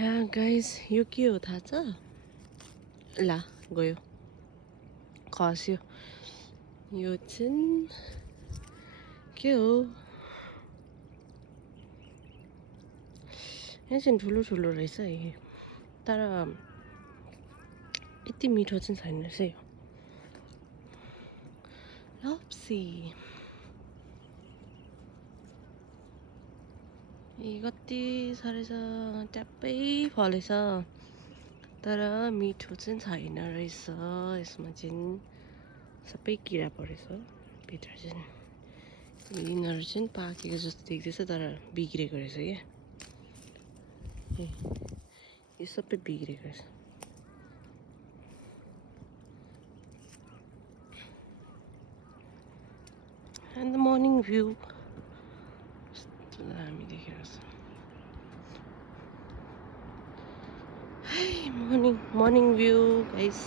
Guys यो के हो थाहा छ? ला गयो खस्यो। यो चाहिँ के हो? यहाँ चाहिँ ठुलो ठुलो रहेछ है, तर यति मिठो चाहिँ छैन रहेछ यो। लप्सी कति साह्रै छ, ट्याप्पै फलेछ, तर मिठो चाहिँ छैन रहेछ। यसमा चाहिँ सबै किरा परेछ भित्र चाहिँ। यिनीहरू चाहिँ पाकेको जस्तो देख्दैछ तर बिग्रेको रहेछ क्या। यो सबै बिग्रेको रहेछ। एन्ड द मर्निङ भ्यू हामी देखेर छ। Morning view guys.